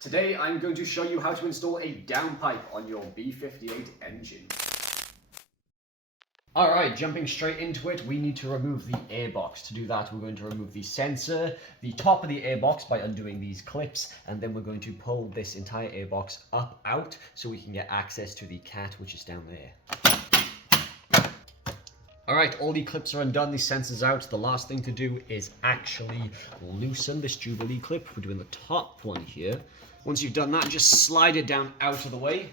Today I'm going to show you how to install a downpipe on your B58 engine. Alright, jumping straight into it, we need to remove the airbox. To do that, we're going to remove the sensor, the top of the airbox by undoing these clips, and then we're going to pull this entire airbox out so we can get access to the cat, which is down there. Alright, all the clips are undone, the sensor's out. The last thing to do is actually loosen this Jubilee clip. We're doing the top one here. Once you've done that, just slide it down out of the way,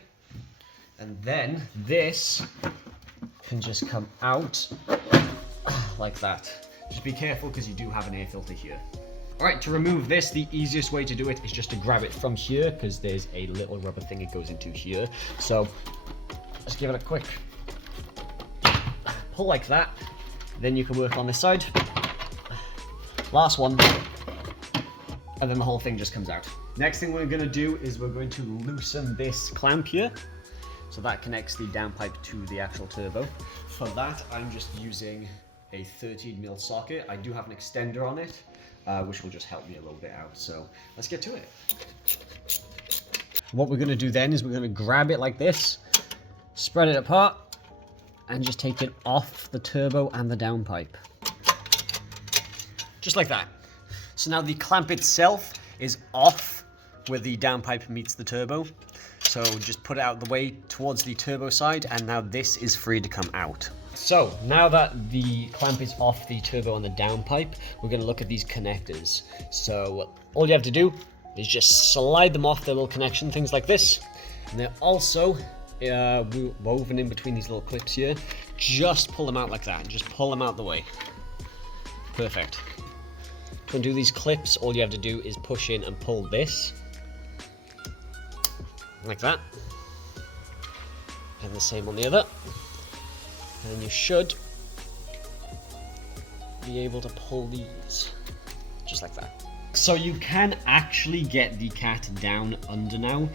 and then this can just come out like that. Just be careful because you do have an air filter here. Alright, to remove this, the easiest way to do it is just to grab it from here because there's a little rubber thing it goes into here. So just give it a quick pull like that. Then you can work on this side. Last one. And then the whole thing just comes out. Next thing we're going to do is we're going to loosen this clamp here. So that connects the downpipe to the actual turbo. For that, I'm just using a 13mm socket. I do have an extender on it, which will just help me a little bit out. So let's get to it. What we're going to do then is we're going to grab it like this, spread it apart, and just take it off the turbo and the downpipe. Just like that. So now the clamp itself is off where the downpipe meets the turbo. So just put it out the way towards the turbo side, and now this is free to come out. So now that the clamp is off the turbo and the downpipe, we're going to look at these connectors. So all you have to do is just slide them off their little connection, things like this. And they're also woven in between these little clips here. Just pull them out like that, just pull them out the way. Perfect. To undo these clips, all you have to do is push in and pull this. Like that. And the same on the other. And you should be able to pull these just like that. So you can actually get the cat down under now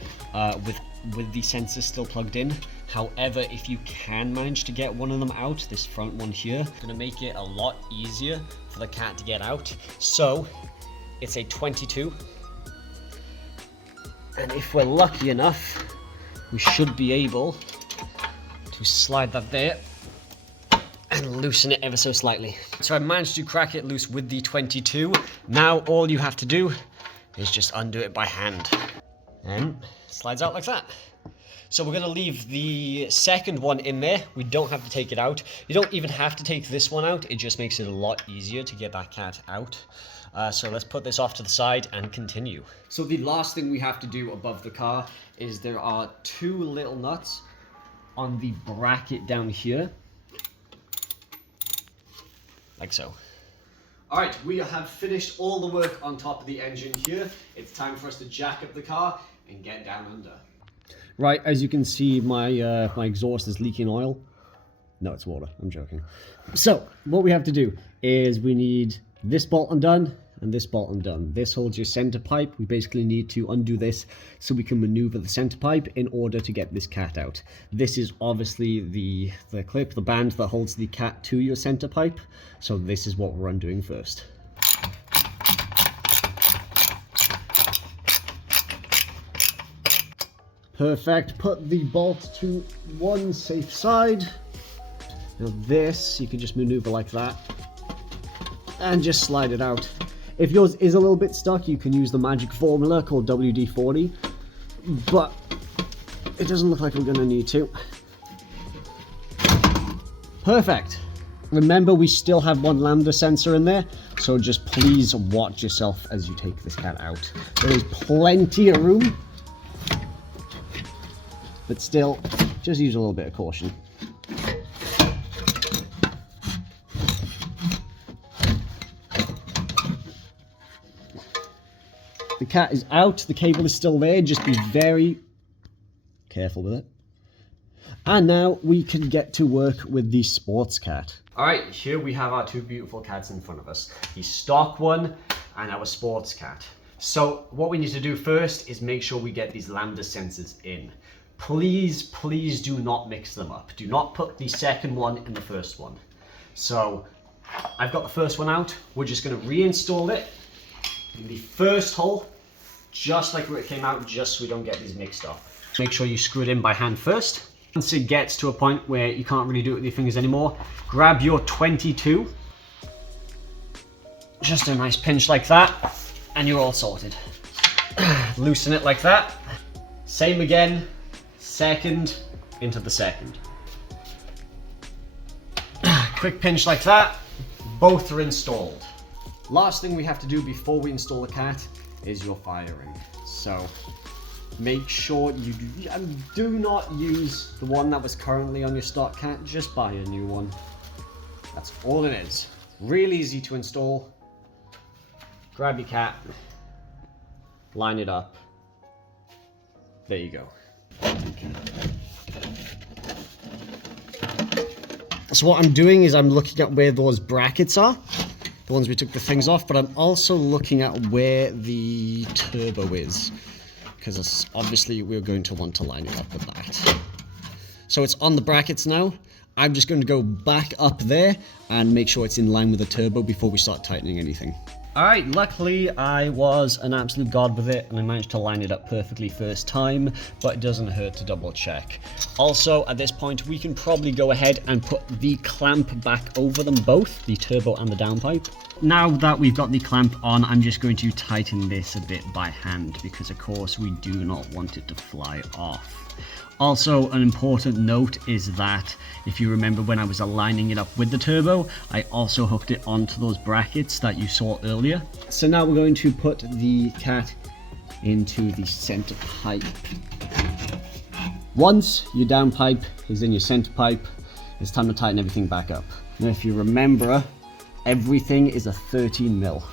with the sensor still plugged in. However, if you can manage to get one of them out, this front one here, it's going to make it a lot easier for the cat to get out. So it's a 22. And if we're lucky enough, we should be able to slide that there and loosen it ever so slightly. So I managed to crack it loose with the 22. Now all you have to do is just undo it by hand. And it slides out like that. So we're going to leave the second one in there. We don't have to take it out. You don't even have to take this one out. It just makes it a lot easier to get that cat out. So let's put this off to the side and continue. So the last thing we have to do above the car is there are two little nuts on the bracket down here. Like so. Alright, we have finished all the work on top of the engine here. It's time for us to jack up the car and get down under. Right, as you can see, my my exhaust is leaking oil. No, it's water. I'm joking. So what we have to do is we need this bolt undone and this bolt undone. This holds your center pipe. We basically need to undo this so we can maneuver the center pipe in order to get this cat out. This is obviously the clip, the band that holds the cat to your center pipe. So this is what we're undoing first. Perfect. Put the bolt to one safe side. Now this, you can just maneuver like that and just slide it out. If yours is a little bit stuck, you can use the magic formula called WD-40, but it doesn't look like we're going to need to. Perfect. Remember, we still have one lambda sensor in there, so just please watch yourself as you take this cat out. There is plenty of room, but still, just use a little bit of caution. The cat is out, the cable is still there, just be very careful with it. And now we can get to work with the sports cat. Alright, here we have our two beautiful cats in front of us. The stock one and our sports cat. So what we need to do first is make sure we get these lambda sensors in. Please, please do not mix them up. Do not put the second one in the first one. So I've got the first one out. We're just going to reinstall it in the first hole just like where it came out, just so we don't get these mixed up. Make sure you screw it in by hand first. Once it gets to a point where you can't really do it with your fingers anymore, grab your 22. Just a nice pinch like that, and you're all sorted. Loosen it like that. Same again, second into the second. Quick pinch like that, both are installed. Last thing we have to do before we install the cat is your firing. So make sure you do not use the one that was currently on your stock cat, just buy a new one. That's all it is. Real easy to install. Grab your cat, line it up. There you go. So what I'm doing is I'm looking at where those brackets are, the ones we took the things off, but I'm also looking at where the turbo is, because obviously we're going to want to line it up with that. So it's on the brackets now. I'm just going to go back up there and make sure it's in line with the turbo before we start tightening anything. Alright, luckily I was an absolute god with it and I managed to line it up perfectly first time, but it doesn't hurt to double check. Also, at this point, we can probably go ahead and put the clamp back over them both, the turbo and the downpipe. Now that we've got the clamp on, I'm just going to tighten this a bit by hand because of course we do not want it to fly off. Also, an important note is that if you remember when I was aligning it up with the turbo, I also hooked it onto those brackets that you saw earlier. So now we're going to put the cat into the center pipe. Once your downpipe is in your center pipe, it's time to tighten everything back up. Now if you remember, everything is a 13 mil.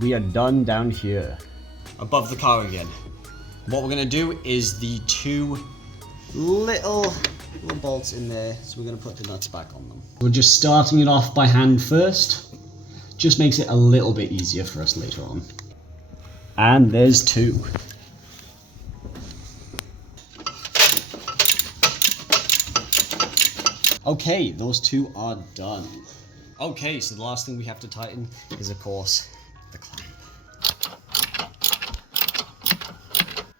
We are done down here. Above the car again. What we're going to do is the two little bolts in there, so we're going to put the nuts back on them. We're just starting it off by hand first. Just makes it a little bit easier for us later on. And there's two. Okay, those two are done. Okay, so the last thing we have to tighten is, of course, the clamp.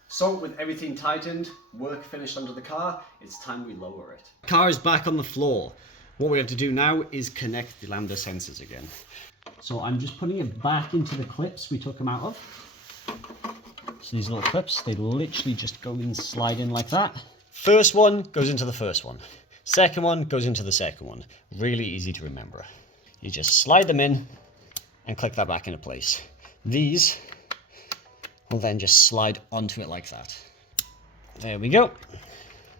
So with everything tightened, work finished under the car, it's time we lower it. Car is back on the floor. What we have to do now is connect the lambda sensors again. So I'm just putting it back into the clips we took them out of. So these little clips, they literally just go in, slide in like that. First one goes into the first one. Second one goes into the second one. Really easy to remember. You just slide them in and click that back into place. These will then just slide onto it like that. There we go.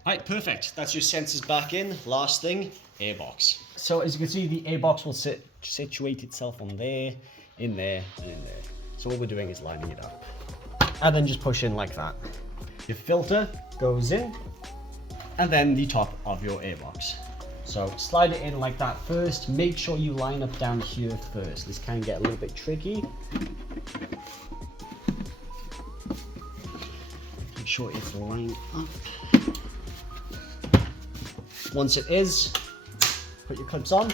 Alright, perfect. That's your sensors back in. Last thing, airbox. So as you can see, the airbox will situate itself on there, in there, and in there. So what we're doing is lining it up. And then just push in like that. Your filter goes in, and then the top of your airbox. So slide it in like that first. Make sure you line up down here first. This can get a little bit tricky. Make sure it's lined up. Once it is, put your clips on.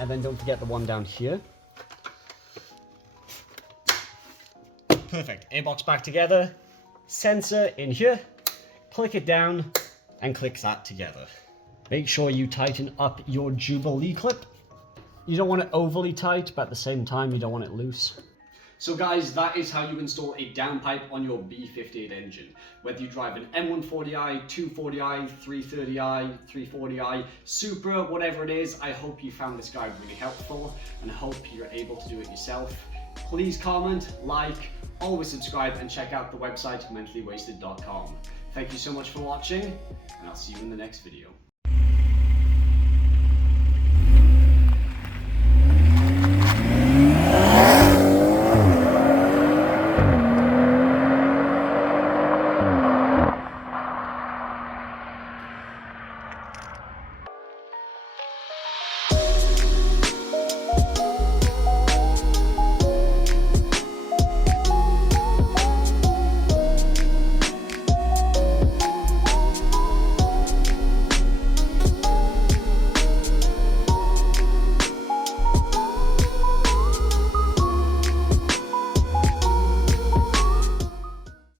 And then don't forget the one down here. Perfect. Airbox back together. Sensor in here. Click it down and click that together. Make sure you tighten up your Jubilee clip. You don't want it overly tight, but at the same time, you don't want it loose. So guys, that is how you install a downpipe on your B58 engine. Whether you drive an M140i, 240i, 330i, 340i, Supra, whatever it is, I hope you found this guide really helpful and hope you're able to do it yourself. Please comment, like, always subscribe and check out the website mentallyWasted.com. Thank you so much for watching, and I'll see you in the next video.